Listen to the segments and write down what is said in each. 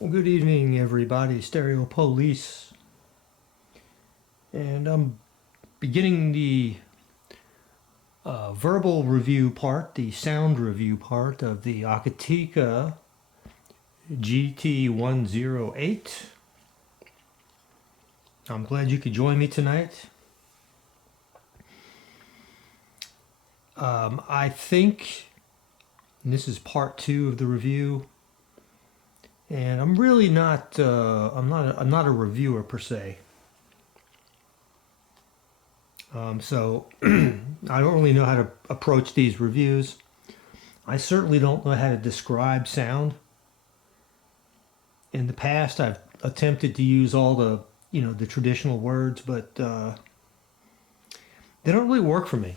Well, good evening, everybody. Stereo Police. And I'm beginning the verbal review part, the sound review part of the Akitika GT-108. I'm glad you could join me tonight. I think, and this is part 2 of the review, and I'm really not, I'm not a reviewer per se. So I don't really know how to approach these reviews. I certainly don't know how to describe sound. In the past, I've attempted to use all the, the traditional words, but they don't really work for me.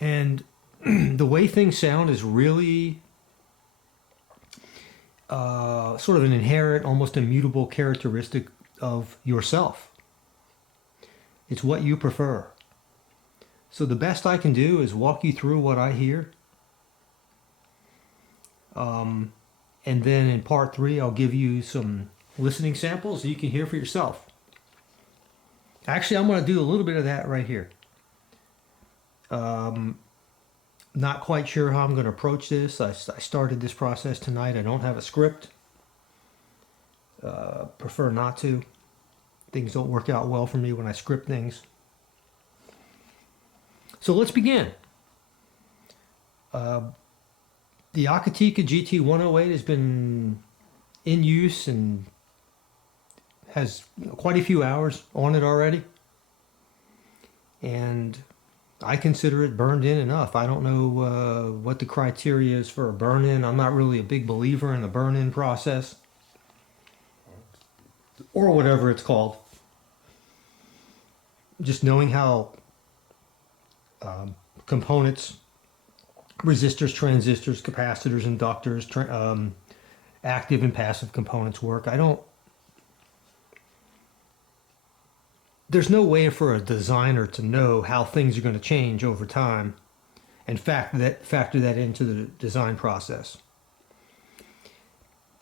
And the way things sound is really sort of an inherent, almost immutable characteristic of yourself. It's what you prefer. So the best I can do is walk you through what I hear. And then in part 3, I'll give you some listening samples so you can hear for yourself. Actually, I'm going to do a little bit of that right here. Not quite sure how I'm going to approach this. I started this process tonight. I don't have a script. Prefer not to. Things don't work out well for me when I script things. So let's begin. The Akitika GT-108 has been in use and has quite a few hours on it already. And I consider it burned in enough. I don't know what the criteria is for a burn-in. I'm not really a big believer in the burn-in process, or whatever it's called. Just knowing how components, resistors, transistors, capacitors, inductors, active and passive components work. There's no way for a designer to know how things are going to change over time and factor that into the design process.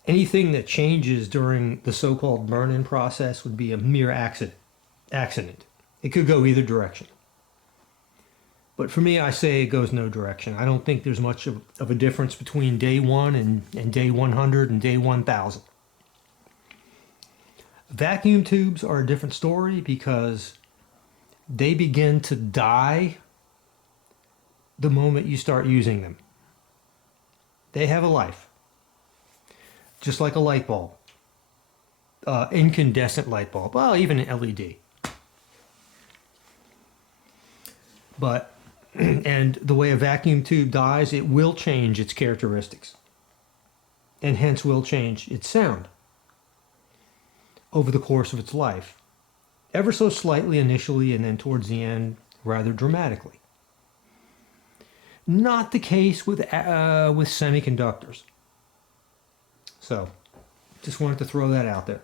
Anything that changes during the so-called burn-in process would be a mere accident. It could go either direction. But for me, I say it goes no direction. I don't think there's much of a difference between day 1 and day 100 and day 1000. Vacuum tubes are a different story because they begin to die the moment you start using them. They have a life. Just like a light bulb. Incandescent light bulb. Well, even an LED. But, and the way a vacuum tube dies, it will change its characteristics. And hence will change its sound over the course of its life. Ever so slightly initially, and then towards the end, rather dramatically. Not the case with semiconductors. So, just wanted to throw that out there.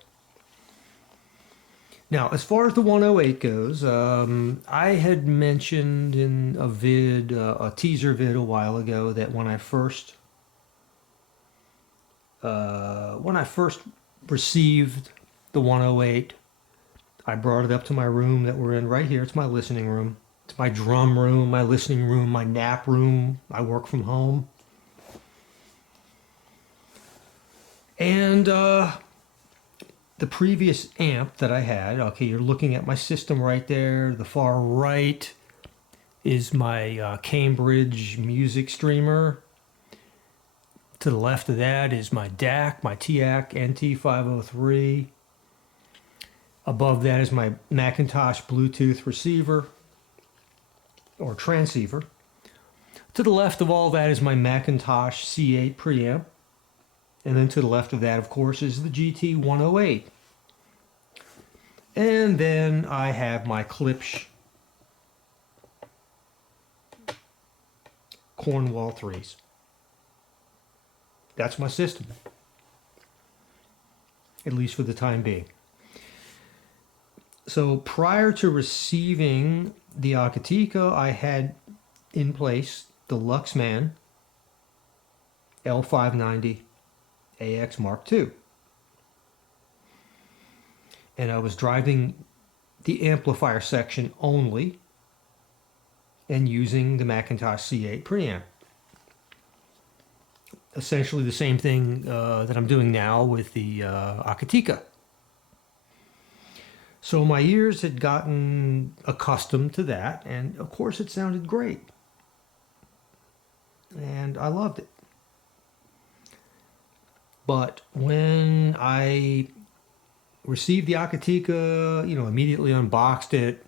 Now, as far as the 108 goes, I had mentioned in a teaser vid a while ago that when I first received the 108, I brought it up to my room that we're in right here. It's my listening room. It's my drum room, my listening room, my nap room. I work from home. And the previous amp that I had, okay, you're looking at my system right there. The far right is my Cambridge music streamer. To the left of that is my DAC, my TAC NT503. Above that is my Macintosh Bluetooth receiver or transceiver. To the left of all that is my Macintosh C8 preamp. And then to the left of that, of course, is the GT-108. And then I have my Klipsch Cornwall 3s. That's my system. At least for the time being. So prior to receiving the Akitika, I had in place the Luxman L590 AX Mark II. And I was driving the amplifier section only and using the Macintosh C8 preamp. Essentially the same thing that I'm doing now with the Akitika. So my ears had gotten accustomed to that, and of course it sounded great. And I loved it. But when I received the Akitika, immediately unboxed it.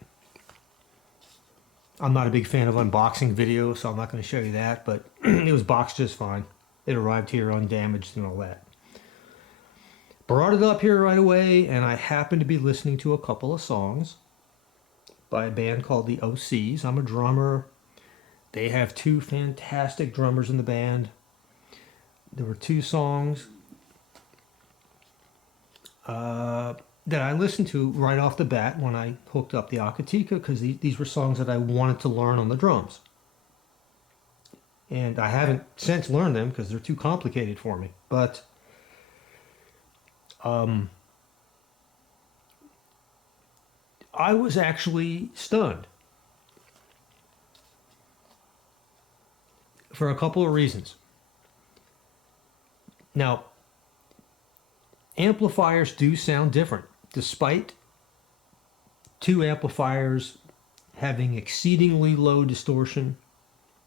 I'm not a big fan of unboxing videos, so I'm not going to show you that, but it was boxed just fine. It arrived here undamaged and all that. Brought it up here right away, and I happened to be listening to a couple of songs by a band called the OCs. I'm a drummer. They have two fantastic drummers in the band. There were two songs that I listened to right off the bat when I hooked up the Akitika, because these were songs that I wanted to learn on the drums. And I haven't since learned them because they're too complicated for me. But I was actually stunned for a couple of reasons. Now, amplifiers do sound different, despite two amplifiers having exceedingly low distortion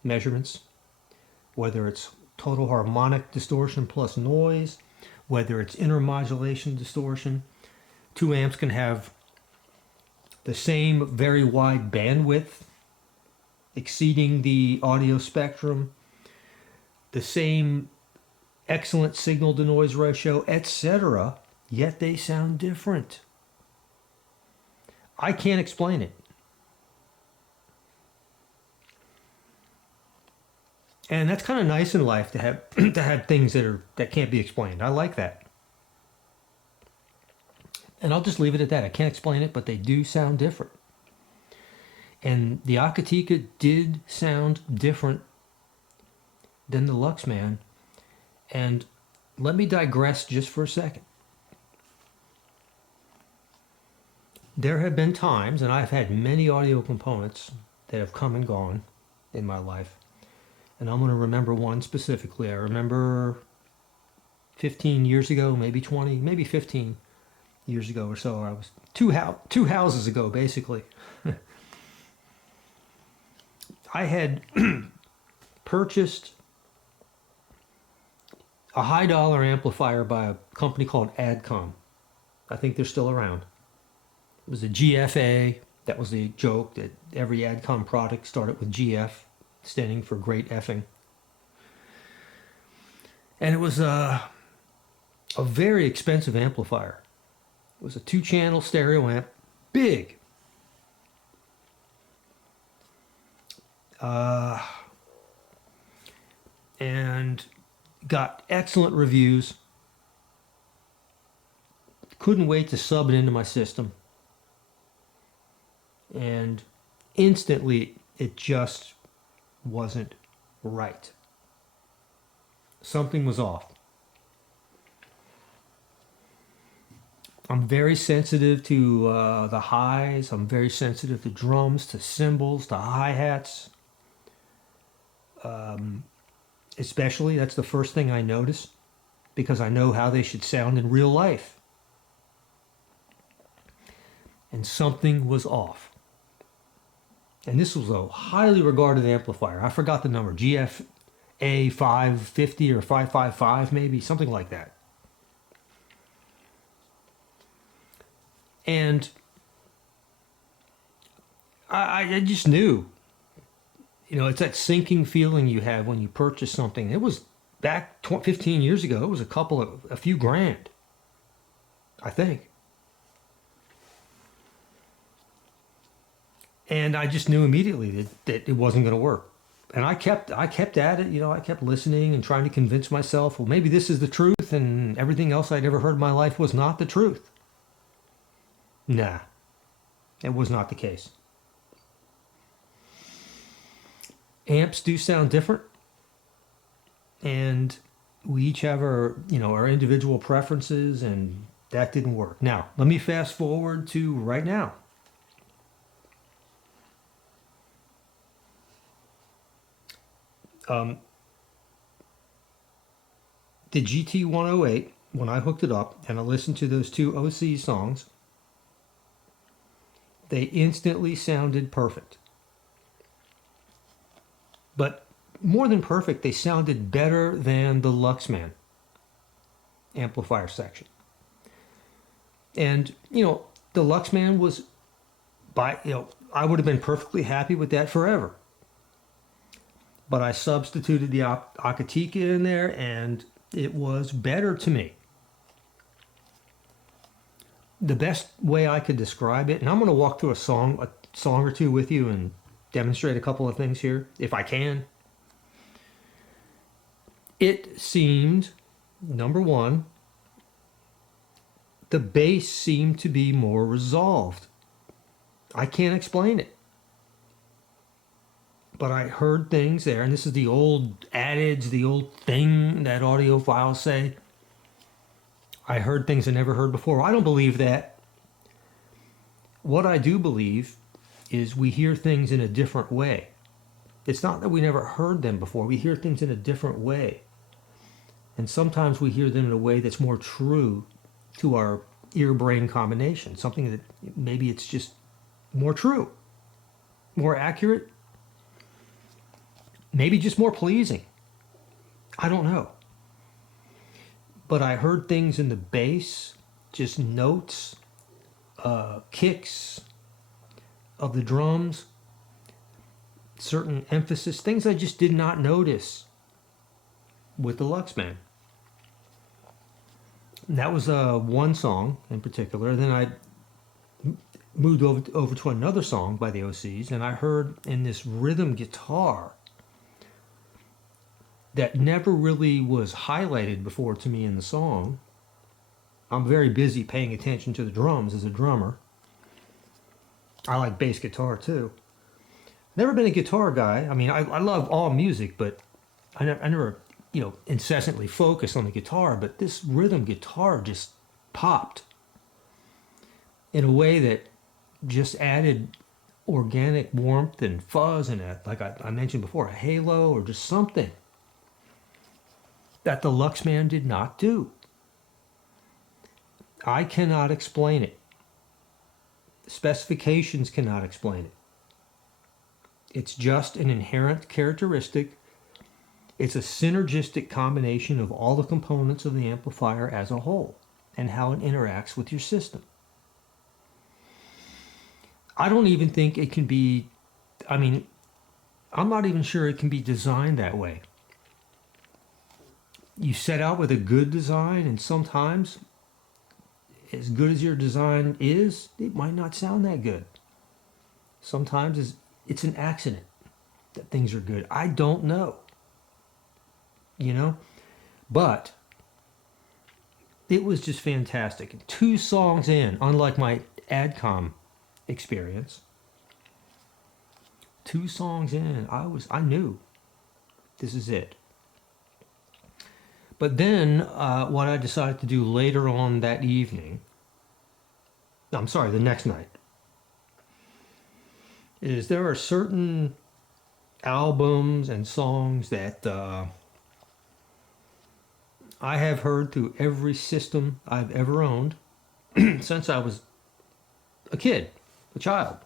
measurements, whether it's total harmonic distortion plus noise, whether it's intermodulation distortion. Two amps can have the same very wide bandwidth, exceeding the audio spectrum, the same excellent signal to noise ratio, etc., yet they sound different. I can't explain it. And that's kind of nice in life to have to have things that can't be explained. I like that. And I'll just leave it at that. I can't explain it, but they do sound different. And the Akitika did sound different than the Luxman. And let me digress just for a second. There have been times, and I've had many audio components that have come and gone in my life. And I'm going to remember one specifically. I remember 15 years ago, maybe 20, maybe 15 years ago or so. I was two houses ago, basically. I had purchased a high dollar amplifier by a company called Adcom. I think they're still around. It was a GFA. That was the joke, that every Adcom product started with GF, standing for great effing. And it was a very expensive amplifier. It was a 2-channel stereo amp, big. And got excellent reviews. Couldn't wait to sub it into my system. And instantly, it just wasn't right. Something was off. I'm very sensitive to the highs. I'm very sensitive to drums, to cymbals, to hi-hats. Especially, that's the first thing I notice, because I know how they should sound in real life. And something was off. And this was a highly regarded amplifier. I forgot the number, GFA 550 or 555 maybe, something like that. And I just knew, it's that sinking feeling you have when you purchase something. It was back 15 years ago. It was a few grand, I think. And I just knew immediately that it wasn't going to work. And I kept at it. I kept listening and trying to convince myself, well, maybe this is the truth, and everything else I'd ever heard in my life was not the truth. Nah, it was not the case. Amps do sound different. And we each have our, our individual preferences, and that didn't work. Now, let me fast forward to right now. The GT-108, when I hooked it up and I listened to those two OC songs, they instantly sounded perfect. But more than perfect, they sounded better than the Luxman amplifier section. And, the Luxman was, I would have been perfectly happy with that forever. But I substituted the Akitika in there, and it was better to me. The best way I could describe it, and I'm going to walk through a song or two with you and demonstrate a couple of things here, if I can. It seemed, number one, the bass seemed to be more resolved. I can't explain it. But I heard things there, and this is the old adage, the old thing that audiophiles say. I heard things I never heard before. I don't believe that. What I do believe is we hear things in a different way. It's not that we never heard them before. We hear things in a different way. And sometimes we hear them in a way that's more true to our ear-brain combination. Something that maybe it's just more true, more accurate, maybe just more pleasing. I don't know. But I heard things in the bass, just notes, kicks of the drums, certain emphasis, things I just did not notice with the Luxman. And that was one song in particular. Then I moved over to another song by the OCs, and I heard in this rhythm guitar that never really was highlighted before to me in the song. I'm very busy paying attention to the drums as a drummer. I like bass guitar too. Never been a guitar guy. I mean, I love all music, but I never incessantly focus on the guitar. But this rhythm guitar just popped in a way that just added organic warmth and fuzz and like I mentioned before, a halo or just something that the Luxman did not do. I cannot explain it. Specifications cannot explain it. It's just an inherent characteristic. It's a synergistic combination of all the components of the amplifier as a whole and how it interacts with your system. I don't even think it can be, I'm not even sure it can be designed that way. You set out with a good design, and sometimes, as good as your design is, it might not sound that good. Sometimes it's an accident that things are good. I don't know. But it was just fantastic. 2 songs in, unlike my AdCom experience, 2 songs in, I knew this is it. But then what I decided to do later on that evening, the next night, is there are certain albums and songs that I have heard through every system I've ever owned since I was a kid, a child.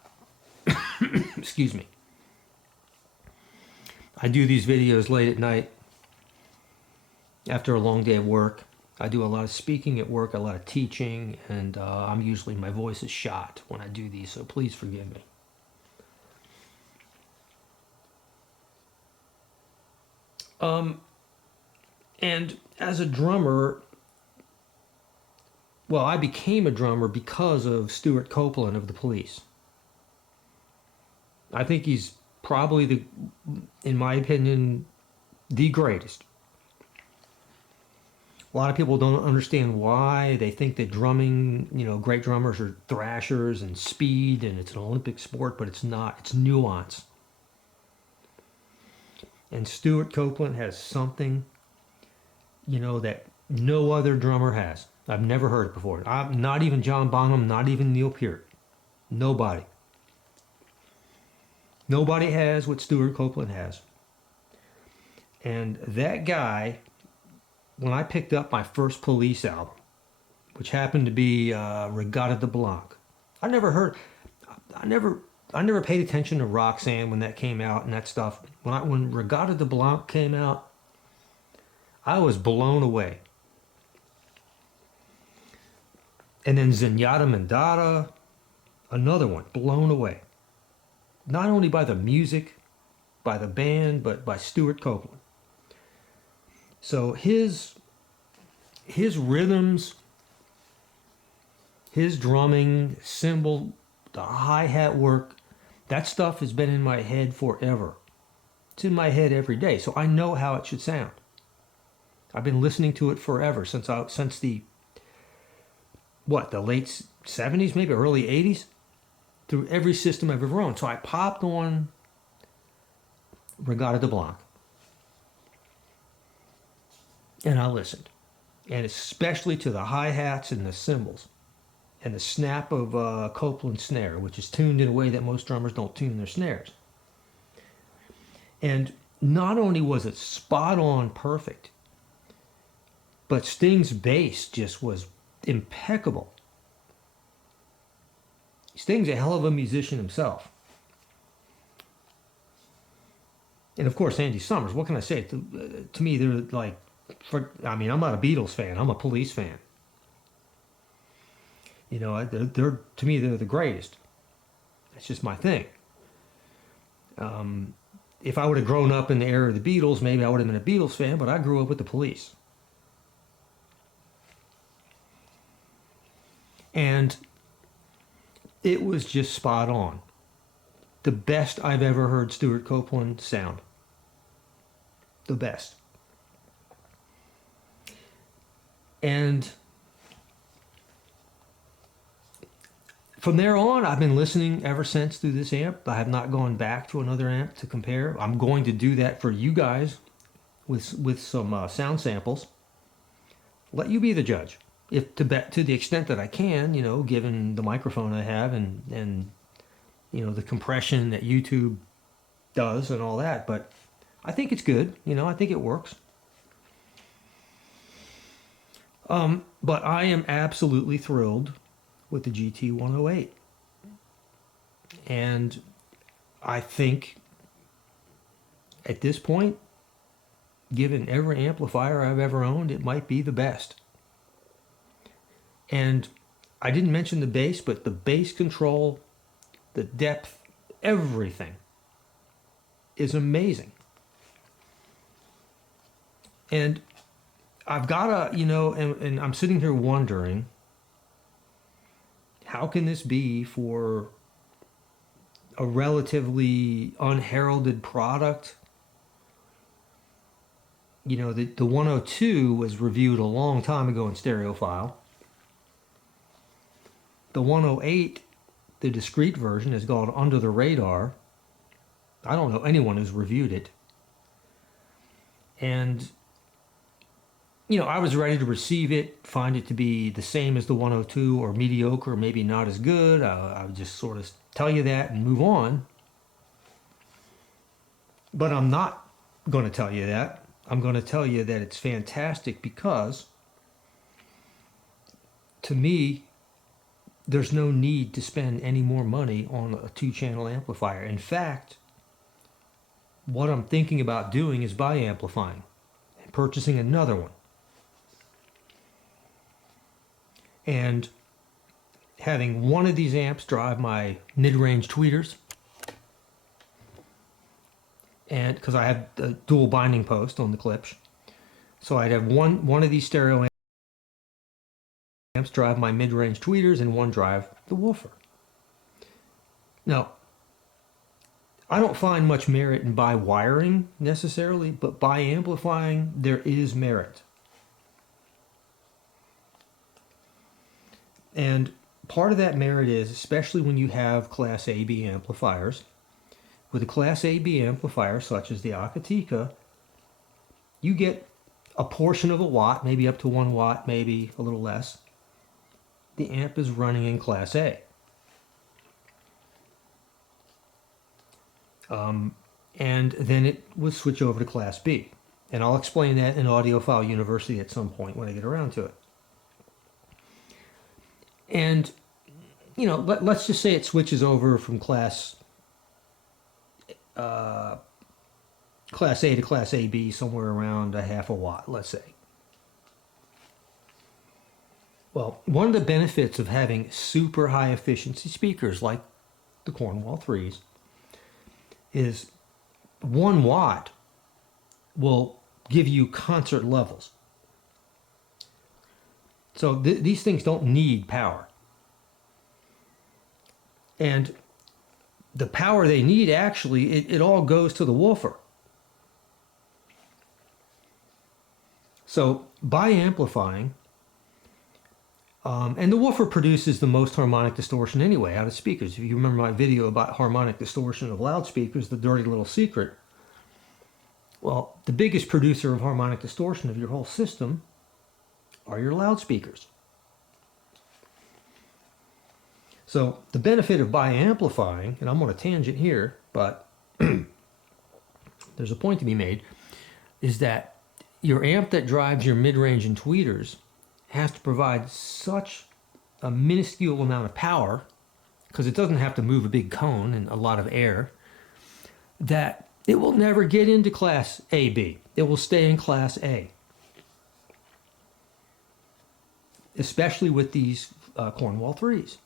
Excuse me. I do these videos late at night after a long day of work. I do a lot of speaking at work, a lot of teaching, and my voice is shot when I do these, so please forgive me. And as a drummer, I became a drummer because of Stewart Copeland of the Police. I think he's probably in my opinion, the greatest. A lot of people don't understand why. They think that drumming, great drummers are thrashers and speed, and it's an Olympic sport, but it's not. It's nuance. And Stewart Copeland has something you know, that no other drummer has. I've never heard it before. Not even John Bonham, not even Neil Peart. Nobody. Nobody has what Stewart Copeland has. And that guy, when I picked up my first Police album, which happened to be Regatta de Blanc, I never paid attention to Roxanne when that came out and that stuff. When Regatta de Blanc came out, I was blown away. And then Zenyatta Mandata, another one, blown away. Not only by the music, by the band, but by Stewart Copeland. So his rhythms, his drumming, cymbal, the hi-hat work, that stuff has been in my head forever. It's in my head every day, so I know how it should sound. I've been listening to it forever since the late 70s, maybe early 80s, through every system I've ever owned. So I popped on Regatta de Blanc, and I listened, and especially to the hi-hats and the cymbals, and the snap of Copeland's snare, which is tuned in a way that most drummers don't tune their snares. And not only was it spot on perfect, but Sting's bass just was impeccable. Sting's a hell of a musician himself. And of course, Andy Summers, what can I say? To me, they're like, I'm not a Beatles fan, I'm a Police fan. You know, to me, they're the greatest. That's just my thing. If I would have grown up in the era of the Beatles, maybe I would have been a Beatles fan, but I grew up with the Police. And it was just spot on. The best I've ever heard Stewart Copeland sound. The best. And from there on, I've been listening ever since through this amp. I have not gone back to another amp to compare. I'm going to do that for you guys with some sound samples. Let you be the judge. If to the extent that I can, you know, given the microphone I have and you know, the compression that YouTube does and all that. But I think it's good. You know, I think it works. But I am absolutely thrilled with the GT-108. And I think at this point, given every amplifier I've ever owned, it might be the best. And I didn't mention the bass, but the bass control, the depth, everything is amazing. And I've got to, you know, and I'm sitting here wondering, how can this be for a relatively unheralded product? You know, the 102 was reviewed a long time ago in Stereophile. The 108, the discrete version, has gone under the radar. I don't know anyone who's reviewed it. And, you know, I was ready to receive it, find it to be the same as the 102 or mediocre, maybe not as good. I would just sort of tell you that and move on. But I'm not going to tell you that. I'm going to tell you that it's fantastic because, to me, there's no need to spend any more money on a two-channel amplifier. In fact, what I'm thinking about doing is bi-amplifying and purchasing another one. And having one of these amps drive my mid-range tweeters, and because I have a dual binding post on the Klipsch, so I'd have one of these stereo amps drive my mid-range tweeters and one drive the woofer. Now, I don't find much merit in bi-wiring necessarily, but bi-amplifying, there is merit. And part of that merit is, especially when you have Class AB amplifiers, with a Class AB amplifier such as the Akitika, you get a portion of a watt, maybe up to 1 watt, maybe a little less, the amp is running in Class A. And then it would switch over to Class B. And I'll explain that in Audiophile University at some point when I get around to it. And, you know, let's just say it switches over from Class A to Class AB somewhere around a half a watt, let's say. Well, one of the benefits of having super high efficiency speakers like the Cornwall 3s is 1 watt will give you concert levels. So these things don't need power. And the power they need, actually, it all goes to the woofer. So bi-amplifying, and the woofer produces the most harmonic distortion anyway out of speakers. If you remember my video about harmonic distortion of loudspeakers, the dirty little secret, well, the biggest producer of harmonic distortion of your whole system are your loudspeakers. So the benefit of bi-amplifying, and I'm on a tangent here, but there's a point to be made, is that your amp that drives your mid-range and tweeters has to provide such a minuscule amount of power, because it doesn't have to move a big cone and a lot of air, that it will never get into Class AB. It will stay in Class A. Especially with these Cornwall 3s.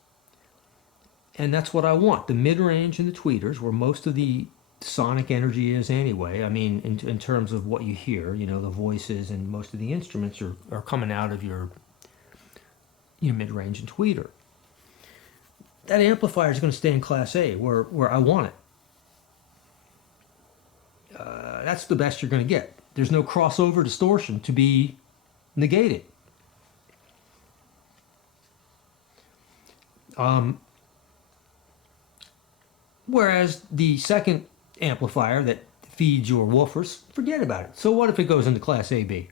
And that's what I want. The mid-range and the tweeters, where most of the sonic energy is anyway. I mean, in terms of what you hear, you know, the voices and most of the instruments are coming out of your mid-range and tweeter. That amplifier is going to stay in Class A, where I want it. That's the best you're going to get. There's no crossover distortion to be negated. Whereas the second amplifier that feeds your woofers, forget about it. So what if it goes into Class AB? It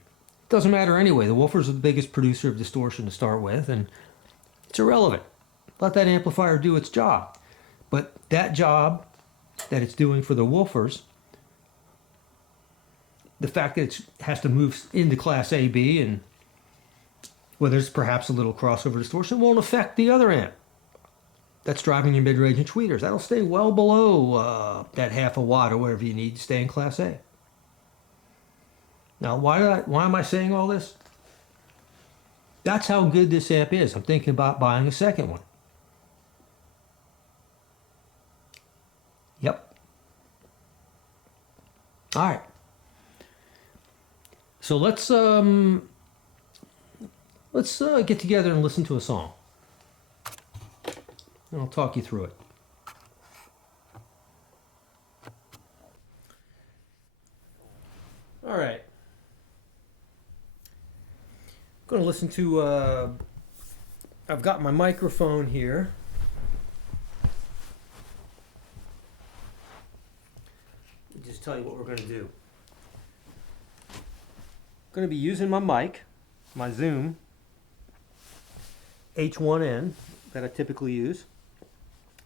doesn't matter anyway. The woofers are the biggest producer of distortion to start with, and it's irrelevant. Let that amplifier do its job. But that job that it's doing for the woofers, the fact that it has to move into Class AB, and where there's perhaps a little crossover distortion, won't affect the other amp that's driving your mid-range and tweeters. That'll stay well below that half a watt or whatever you need to stay in Class A. Now, why am I saying all this? That's how good this amp is. I'm thinking about buying a second one. Yep. All right. So let's get together and listen to a song. And I'll talk you through it. All right. I'm going to listen to, I've got my microphone here. Let me just tell you what we're going to do. I'm going to be using my mic, my Zoom H1N that I typically use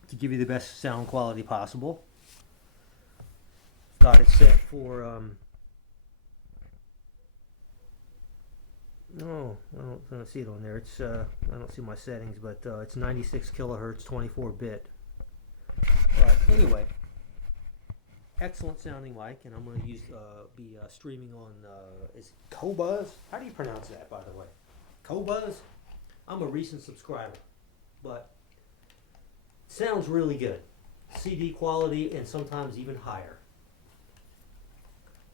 to give you the best sound quality possible. Got it set for no, I don't see it on there. It's I don't see my settings, but it's 96 kilohertz, 24-bit. But anyway, excellent sounding mic, and I'm going to use be streaming on is Qobuz. How do you pronounce that, by the way? Qobuz. I'm a recent subscriber, but it sounds really good. CD quality and sometimes even higher.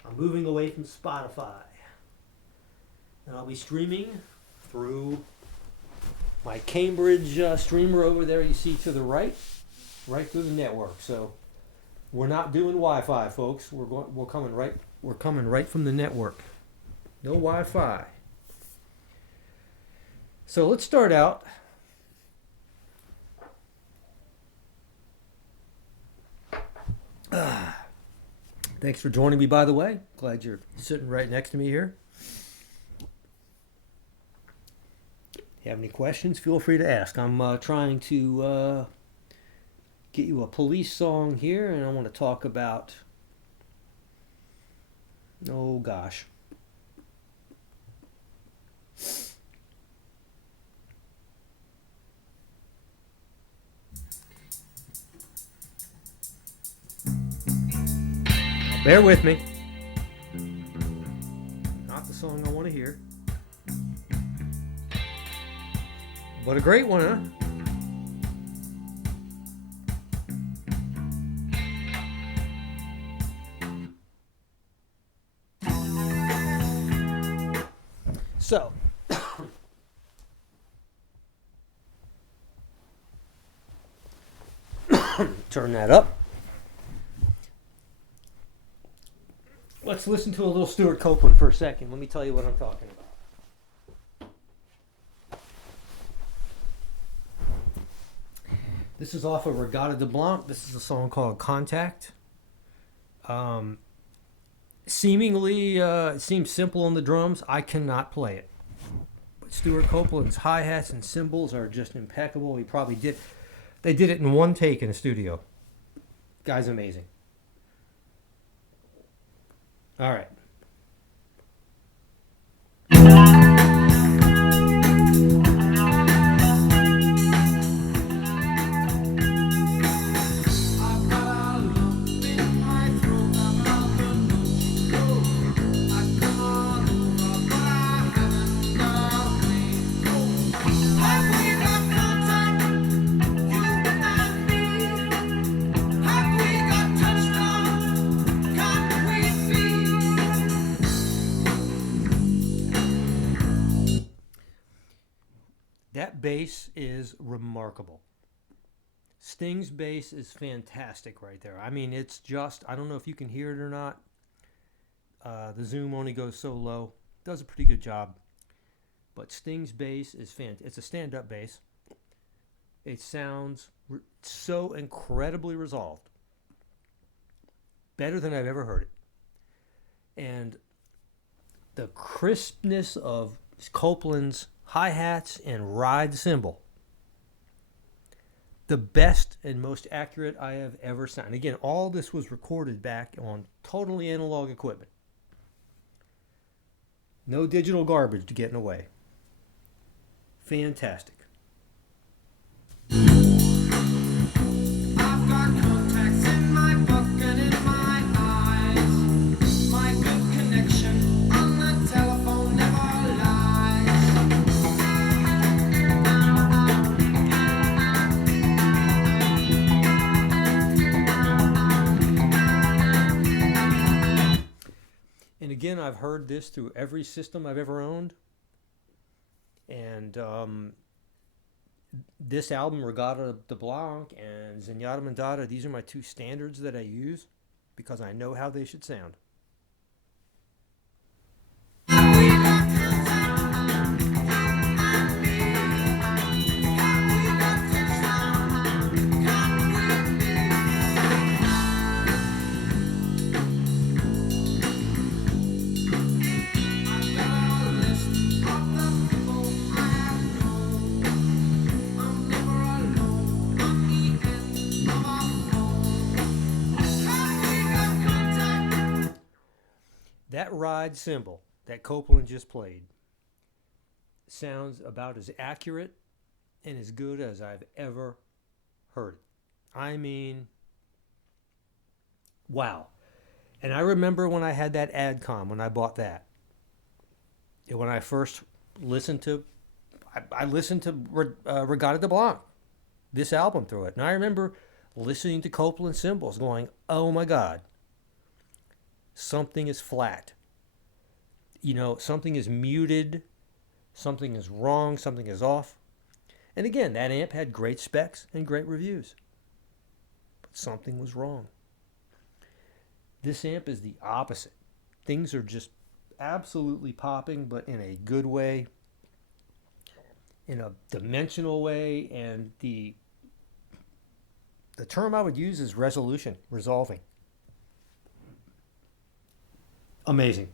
I'm moving away from Spotify. And I'll be streaming through my Cambridge streamer over there you see to the right through the network. So we're not doing Wi-Fi, folks. We're coming right from the network. No Wi-Fi. So let's start out. Thanks for joining me, by the way. Glad you're sitting right next to me here. you have any questions, feel free to ask. I'm trying to get you a Police song here, and I want to talk about, oh gosh, bear with me. Not the song I want to hear, but a great one, huh? So, turn that up. Let's listen to a little Stewart Copeland for a second. Let me tell you what I'm talking about. This is off of Regatta de Blanc. This is a song called Contact. Seemingly, it seems simple on the drums. I cannot play it. But Stewart Copeland's hi-hats and cymbals are just impeccable. He probably did. They did it in one take in a studio. Guy's amazing. All right. That bass is remarkable. Sting's bass is fantastic right there. I mean, it's just, I don't know if you can hear it or not. The zoom only goes so low. Does a pretty good job. But Sting's bass is fantastic. It's a stand-up bass. It sounds so incredibly resolved. Better than I've ever heard it. And the crispness of Copeland's hi-hats and ride cymbal, the best and most accurate I have ever sounded. Again, all this was recorded back on totally analog equipment. No digital garbage to get in the way. Fantastic. I've got contacts in my book and in my eyes. My good connection on the telephone never lies. And again, I've heard this through every system I've ever owned. And this album, Regatta de Blanc and Zenyatta Mandata, these are my two standards that I use because I know how they should sound. That ride cymbal that Copeland just played sounds about as accurate and as good as I've ever heard it. I mean, wow. And I remember when I had that AdCom, when I bought that. And when I first listened to, I listened to Regatta de Blanc, this album through it. And I remember listening to Copeland cymbals going, oh my God. Something is flat. You know, something is muted. Something is wrong. Something is off. And again, that amp had great specs and great reviews. But something was wrong. This amp is the opposite. Things are just absolutely popping, but in a good way, in a dimensional way, and the term I would use is resolution, resolving. Amazing.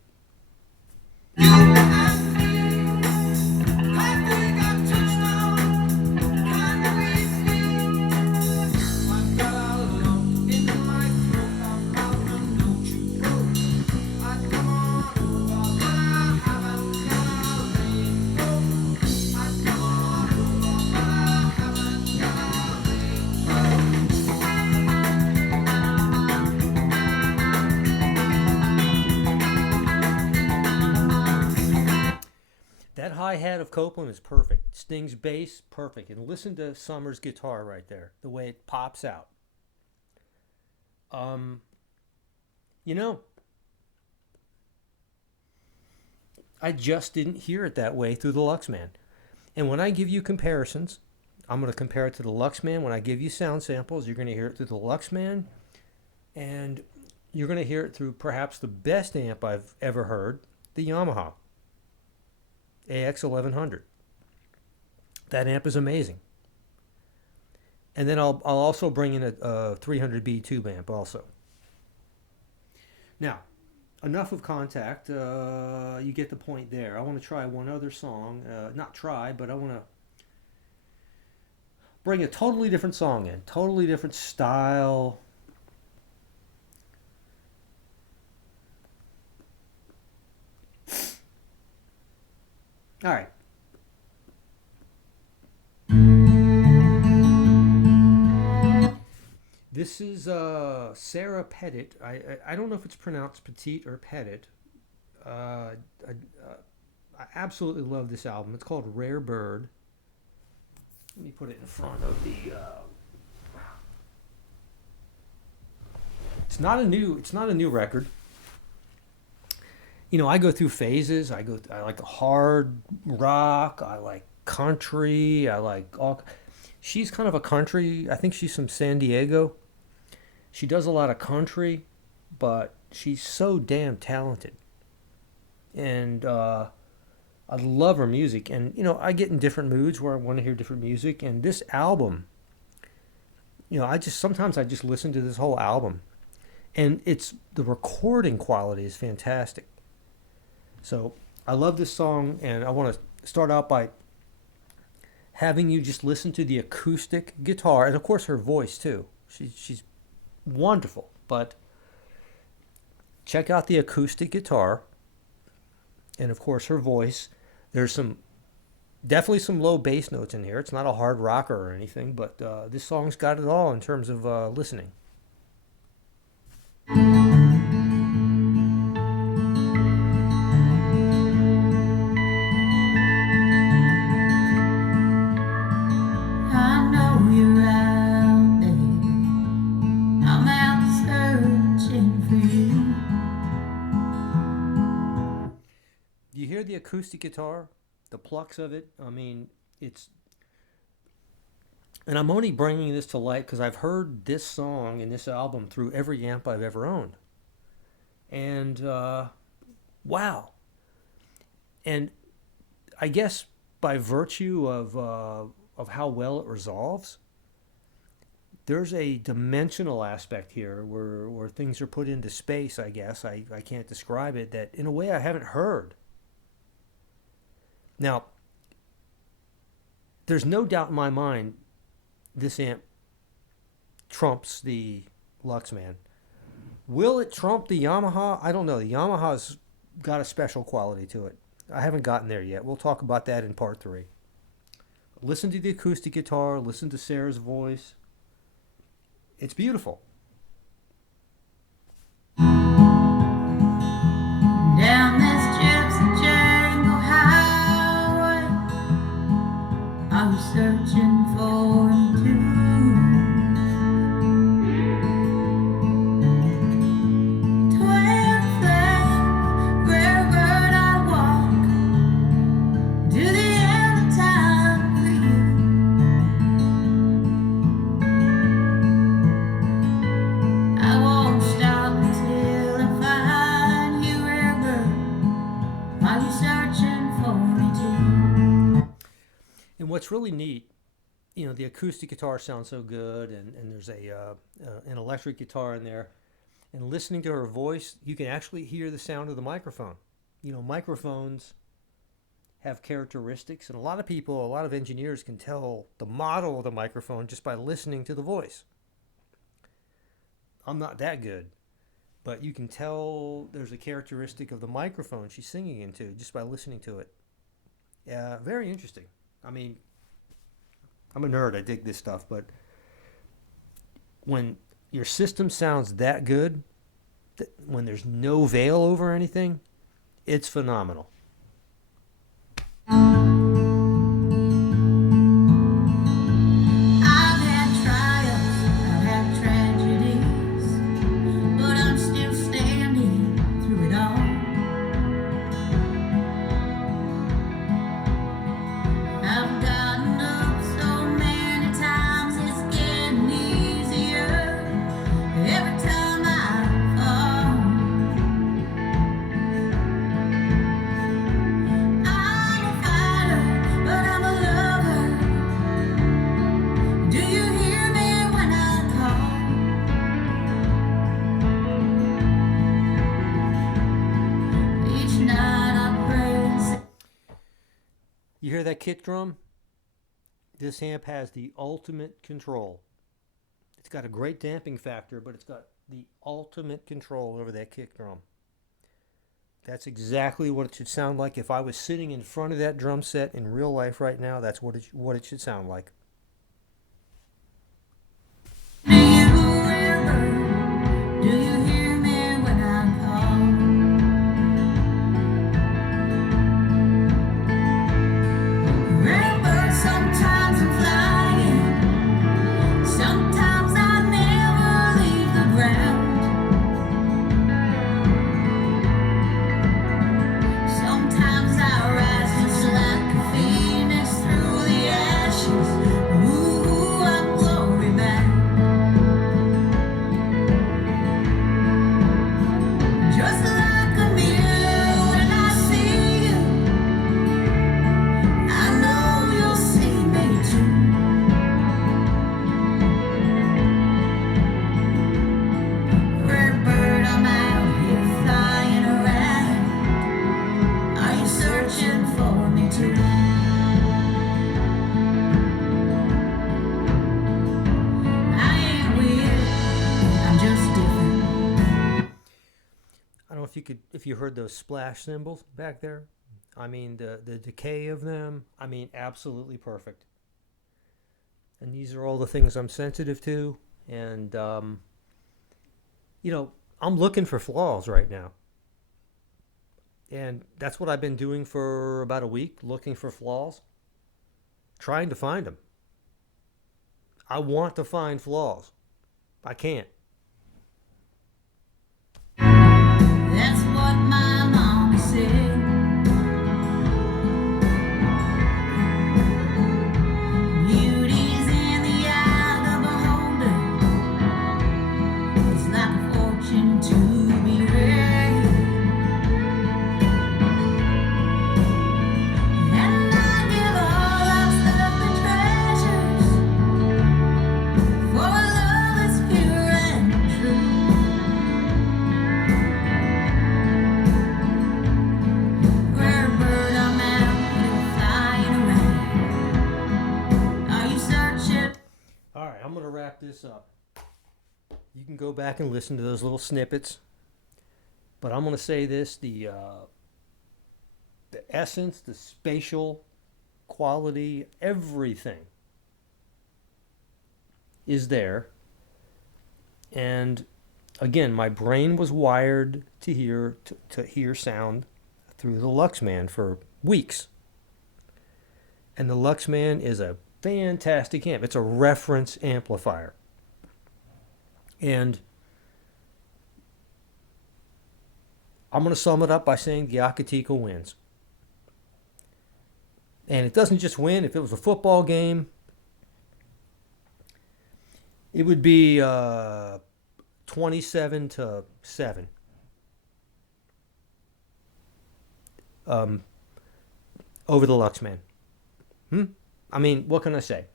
That hi-hat of Copeland is perfect. Sting's bass, perfect. And listen to Summer's guitar right there, the way it pops out. You know, I just didn't hear it that way through the Luxman. And when I give you comparisons, I'm going to compare it to the Luxman. When I give you sound samples, you're going to hear it through the Luxman, and you're going to hear it through perhaps the best amp I've ever heard, the Yamaha AX1100. That amp is amazing. And then I'll also bring in a 300B tube amp also. Now, enough of Contact. You get the point there. I want to try one other song. Not try, but I want to bring a totally different song in. Totally different style. All right. This is Sara Petite. I don't know if it's pronounced Petite or Petite. I absolutely love this album. It's called Rare Bird. Let me put it in front of the. It's not a new record. You know, I go through phases. I like hard rock. I like country. I like all. She's kind of a country. I think she's from San Diego. She does a lot of country, but she's so damn talented. And I love her music. And, you know, I get in different moods where I want to hear different music. And this album, you know, sometimes I just listen to this whole album. And the recording quality is fantastic. So I love this song, and I want to start out by having you just listen to the acoustic guitar, and of course her voice too. She's wonderful, but check out the acoustic guitar, and of course her voice. There's definitely some low bass notes in here. It's not a hard rocker or anything, but this song's got it all in terms of listening. The acoustic guitar, the plucks of it, I mean, and I'm only bringing this to light because I've heard this song and this album through every amp I've ever owned, and wow. And I guess by virtue of how well it resolves, there's a dimensional aspect here where things are put into space, I guess. I can't describe it, that in a way I haven't heard. Now, there's no doubt in my mind this amp trumps the Luxman. Will it trump the Yamaha? I don't know. The Yamaha's got a special quality to it. I haven't gotten there yet. We'll talk about that in part 3. Listen to the acoustic guitar. Listen to Sarah's voice. It's beautiful. Down this gypsy jungle highway, I'm searching for you. Twin flame, rare bird, I walk to the end of time for you. I won't stop until I find you, rare bird. Are you searching for me too? And what's really neat, you know, the acoustic guitar sounds so good, and there's an electric guitar in there. And listening to her voice, you can actually hear the sound of the microphone. You know, microphones have characteristics, and a lot of engineers can tell the model of the microphone just by listening to the voice. I'm not that good, but you can tell there's a characteristic of the microphone she's singing into just by listening to it. Very interesting. I mean, I'm a nerd. I dig this stuff, but when your system sounds that good, when there's no veil over anything, it's phenomenal. You hear that kick drum? This amp has the ultimate control. It's got a great damping factor, but it's got the ultimate control over that kick drum. That's exactly what it should sound like. If I was sitting in front of that drum set in real life right now, that's what it should sound like. Do you ever, do you hear me when I call? Remember, sometimes I'm flying, sometimes I never leave the ground. Sometimes I rise just like a phoenix through the ashes. Ooh, I'm glory bound. Just like a mirror when I see you, I know you'll see me too. Rare bird, I'm out here flying around. Are you searching for me too? I ain't weird, I'm just different. I don't know if you heard those splash cymbals back there. I mean, the decay of them, I mean, absolutely perfect. And these are all the things I'm sensitive to. And, I'm looking for flaws right now. And that's what I've been doing for about a week, looking for flaws, trying to find them. I want to find flaws. I can't. That's what my mama said. Beauty's in the eye of the beholder. It's like a fortune to be read. And I give all I've stuff the treasures for a love that's pure and true. Rare bird, I'm out here flying around. Are you searching? All right, I'm going to wrap this up. You can go back and listen to those little snippets. But I'm going to say this, the essence, the spatial quality, everything is there. And again, my brain was wired to hear sound through the Luxman for weeks. And the Luxman is a fantastic amp. It's a reference amplifier. And I'm going to sum it up by saying the Akitika wins. And it doesn't just win. If it was a football game, it would be 27-7. Over the Luxman. I mean, what can I say?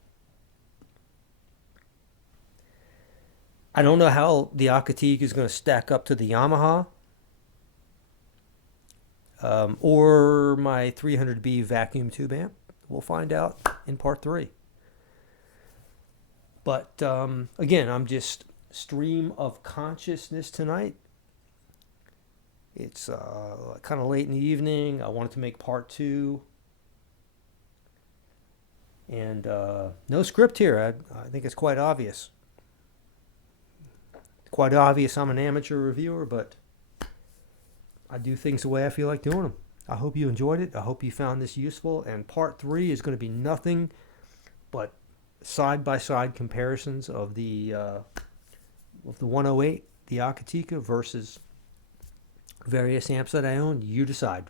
I don't know how the Akitika is going to stack up to the Yamaha or my 300B vacuum tube amp. We'll find out in part 3. But again, I'm just stream of consciousness tonight. It's kind of late in the evening. I wanted to make part 2. And no script here. I think it's quite obvious. Quite obvious I'm an amateur reviewer, but I do things the way I feel like doing them. I hope you enjoyed it. I hope you found this useful. And part 3 is going to be nothing but side-by-side comparisons of the 108, the Akitika, versus various amps that I own. You decide.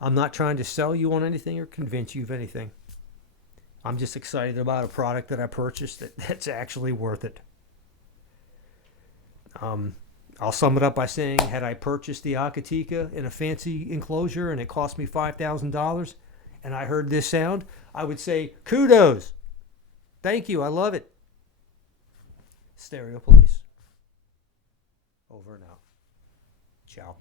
I'm not trying to sell you on anything or convince you of anything. I'm just excited about a product that I purchased that's actually worth it. I'll sum it up by saying, had I purchased the Akitika in a fancy enclosure and it cost me $5,000 and I heard this sound, I would say, kudos. Thank you. I love it. Stereo Police. Over and out. Ciao.